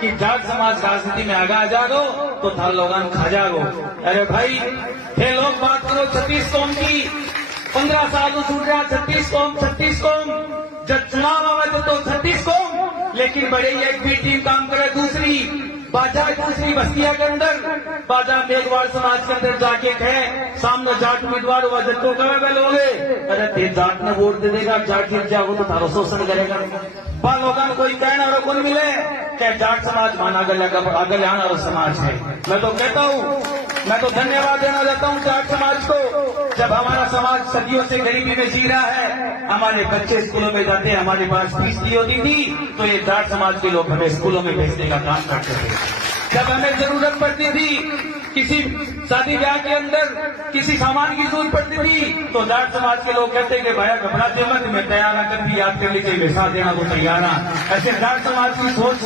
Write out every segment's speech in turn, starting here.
कि जाट समाज राजनीति में आगा जागो तो थार लोगन खा जागो। अरे भाई थे लोग बात करो 36 कौम की, 15 साल तो छूट रहा 36 कौम, जब चुनाव आवे तो 36 कौम, लेकिन बड़े एक भी टीम काम करे दूसरी बाजा दूसरी बस्तियां के अंदर बाजा मेघवाड़ समाज के अंदर जाके कहे सामने जाट उम्मीदवार हुआ जट्टों का लोगे, अरे ते जाट ने वोट दे देगा, जाट जीत जाओगे तो थारो शोषण करेगा। बा लोगों कोई कहना और कौन मिले क्या जाट समाज मान आगे आना और समाज है। मैं तो कहता हूँ, मैं तो धन्यवाद देना चाहता हूँ जाट समाज को। जब हमारा समाज सदियों से गरीबी में जी रहा है, हमारे बच्चे स्कूलों में जाते हैं, हमारे पास फीस नहीं होती थी, तो ये जाट समाज के लोग हमें स्कूलों में भेजने का काम करते थे। जब हमें जरूरत पड़ती थी किसी शादी ब्याह के अंदर किसी सामान की जरूरत पड़ती थी, तो जाट समाज के लोग कहते कि भाई घबराते मत, मैं तैयार आकर भी याद कर लीजिए, मैं साथ देना वो तैयार। ऐसे जाट समाज की सोच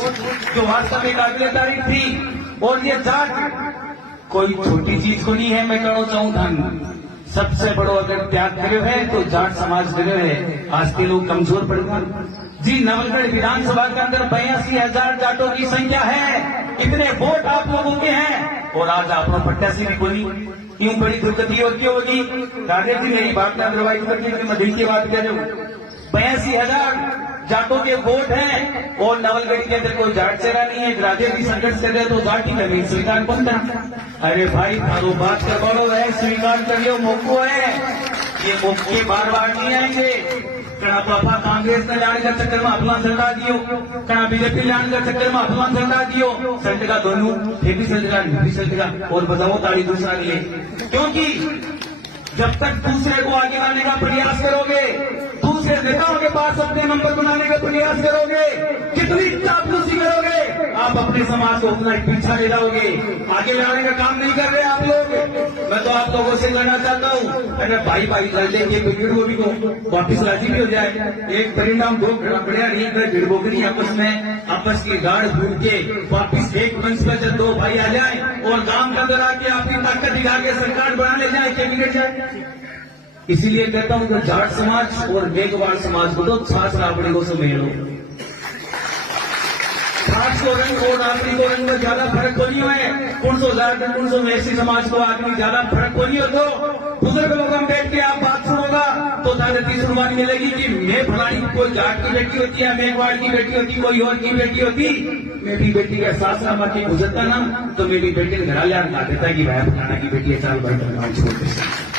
जो वास्तव में काबिले तारीफ थी। और ये जाट कोई छोटी चीज को नहीं है, मैं कहना चाहूँ धन सबसे बड़ो अगर त्याग करे है तो जाट समाज करे है। आज के लोग कमजोर पड़ गए जी। नवलगढ़ विधानसभा के अंदर 82,000 जाटों की संख्या है, इतने वोट आप लोगों के हैं, और आज आप लोग 85 भी बोली, यूं बड़ी दुर्गति और क्यों होगी। राजेश जी मेरी बात में अदरवाइज करके मैं दिल की बात कह रहा हूँ। 82,000 जाटों के वोट हैं और नवलगढ़ के अंदर कोई जाट चेहरा नहीं है। राजेश जी संकट से गए तो जाट ही जमीन स्वीकार बंद है। अरे भाई थारो बात करवाड़ो है, स्वीकार करियो, मौको है, ये मौके बार बार नहीं आएंगे। कड़ा पापा कांग्रेस ने लाने का चक्कर में अपना झंडा दियो, कड़ा बीजेपी लाने का चक्कर में अपना झंडा दियो, संटका दोनों फिर भी संटका और बताओ ताड़ी दूसरा के लिए। क्योंकि जब तक दूसरे को आगे लाने का प्रयास करोगे, दूसरे नेताओं के पास अपने नंबर बनाने का प्रयास करोगे, कितनी चापलूसी करोगे, आप अपने समाज को उतना पीछा ले जाओगे। आगे लाने का काम नहीं कर रहे आप लोग। मैं तो आप लोगों से कहना चाहता हूँ, अगर भाई लड़ लेंगे तो गिड़बोगी को वापिस राजी भी हो जाए। एक परिणाम दो बढ़िया नहीं कर गिड़बोगरी आपस की गाढ़ भूल के वापिस एक मंच पर जब दो भाई आ जाए और गांव का अंदर आके अपनी ताकत दिखा के सरकार बनाने जाए क्या बिगड़ जाए। इसीलिए कहता हूं कि जाट समाज और मेघवाड़ समाज को तो छाछ राबड़ी को समेलो। छाछ को रंग और राबड़ी को रंग में ज्यादा फर्क को नहीं है। 100,000 में ऐसी समाज को आदमी ज्यादा फर्क को नहीं हो। तो बुजुर्ग लोगों में बैठ के आप बात सुनोगा तो दादाजी सुनवानी मिलेगी कि मैं फलानी कोई जाट की बेटी होती है, मेघवाड़ की बेटी होती, कोई और की बेटी होती, मेरी बेटी का सासरा माँ की गुजरता ना तो मेरी बेटी ने घर लिया देता कि भाई फलाना की बेटी है, चाल बढ़ छोड़ते।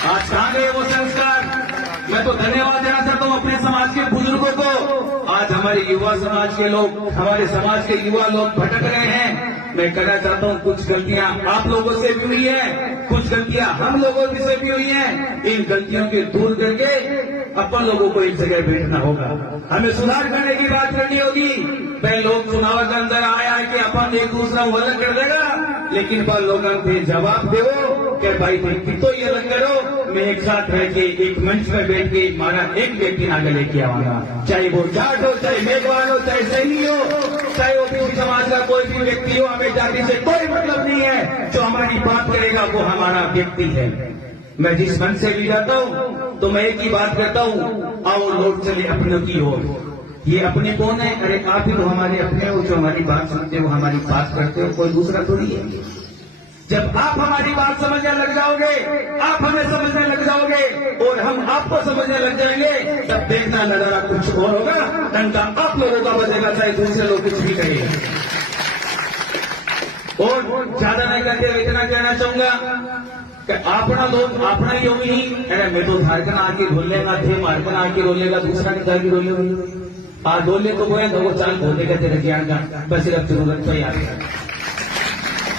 आज कहाँ गए वो संस्कार। मैं तो धन्यवाद देना चाहता हूँ अपने समाज के बुजुर्गों को। आज हमारे युवा समाज के लोग, हमारे समाज के युवा लोग भटक रहे हैं। मैं कहना चाहता हूँ कुछ गलतियां आप लोगों से भी हुई है, कुछ गलतियां हम लोगों से भी हुई हैं। इन गलतियों के दूर करके अपन लोगों को एक जगह बैठना होगा, हमें सुधार करने की बात करनी होगी। पहले लोग चुनाव के अंदर आया है कि अपन एक दूसरा को अलग कर देगा, लेकिन पर लोगों को जवाब दो कि भाई तो ये अलग करो, मैं एक साथ रह के एक मंच पर बैठ के मारा एक व्यक्ति आगे लेके आऊंगा, चाहे वो जाट हो, चाहे मेघवाड़ हो, चाहे सैनी हो, चाहे ओबीसी समाज का कोई भी व्यक्ति हो। हमें जाति से कोई मतलब नहीं है, जो हमारी बात करेगा वो हमारा व्यक्ति है। मैं जिस मन से भी जाता हूँ तो मैं एक ही बात करता हूँ, आओ लौट चले अपनों की ओर। ये अपने कौन है? अरे आप ही तो हमारे अपने हो, जो हमारी बात सुनते हो, हमारी बात करते हो, कोई दूसरा थोड़ी है। जब आप हमारी बात समझने लग जाओगे, आप हमें समझने लग जाओगे और हम आपको समझने लग जाएंगे, तब देखना नजारा कुछ और होगा। डंका आप लोगों का बजेगा, चाहे दूसरे लोग कुछ भी कहेंगे। और ज्यादा नहीं कहते, इतना कहना चाहूंगा कि अपना लोग अपना ही होगी। अरे मैं तो झारखंड आके ढोलेगा थे, मारखंड आके रोलेगा, दूसरा नहीं जाके रोलेगा। हाँ डोले तो वो है, दो चाल बोलेगा तेरे ज्ञान का, बस सिर्फ जरूरत पे याद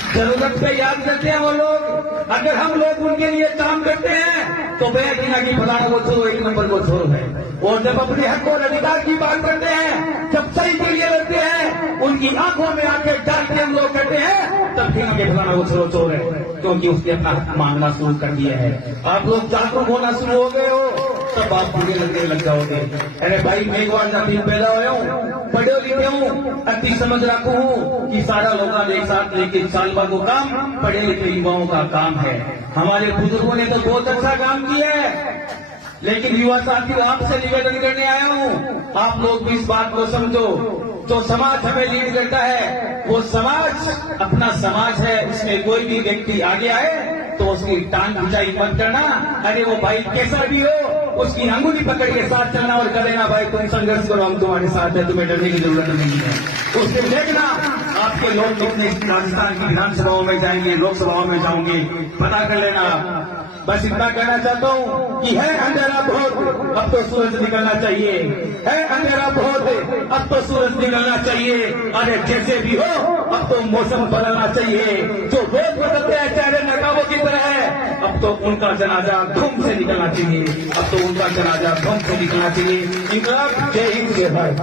जरूरत पे याद करते हैं वो लोग। अगर हम लोग उनके लिए काम करते हैं तो बेहद की फलाना वो छोड़ो, एक नंबर को छोड़ो है। और जब अपने हक और अधिकार की बात करते हैं, जब सही के लिए लड़ते हैं, उनकी आंखों में आंखें डाल के हम लोग करते हैं, तब फिर के फलाना वो छोड़ो चोर है, क्योंकि उसने अपना हक मांगना शुरू कर दिया है। आप लोग जागरूक होना शुरू हो गए हो, तब आप बुरे लगने लग जाओगे। अरे भाई मेघवाड़ जाति पैदा हुए हूँ, पढ़े लिखे हूँ, अति समझ रखू हूँ कि सारा लोग एक साथ लेके सालबा को काम पढ़े लिखे युवाओं का काम है। हमारे बुजुर्गों ने तो बहुत अच्छा काम किया है, लेकिन युवा साथियों आपसे निवेदन करने आया हूँ, आप लोग भी इस बात को समझो जो समाज हमें लीड करता है वो समाज अपना समाज है, उसमें कोई भी व्यक्ति आगे आए तो उसकी टांग खिंचाई मत करना। अरे वो भाई कैसा भी हो, उसकी अंगुली पकड़ के साथ चलना और कर देना, भाई तुम संघर्ष करो, हम तुम्हारे साथ है, तुम्हें डरने की जरूरत नहीं है। उससे देखना आपके लोग कितने राजस्थान की विधानसभाओं में जाएंगे, लोकसभाओं में जाओगे, पता कर लेना। बस इतना कहना चाहता हूँ कि है अंधेरा बहुत, अब तो सूरज निकलना चाहिए, है अंधेरा बहुत, अब तो सूरज निकलना चाहिए। अरे जैसे भी हो अब तो मौसम बदलना चाहिए। जो रोज बदलते हैं चाहे नकाबों की तरह है, अब तो उनका जनाजा धूम से निकलना चाहिए, अब तो उनका जनाजा धूम से निकलना चाहिए। इंकलाब, जय हिंद, जय भारत।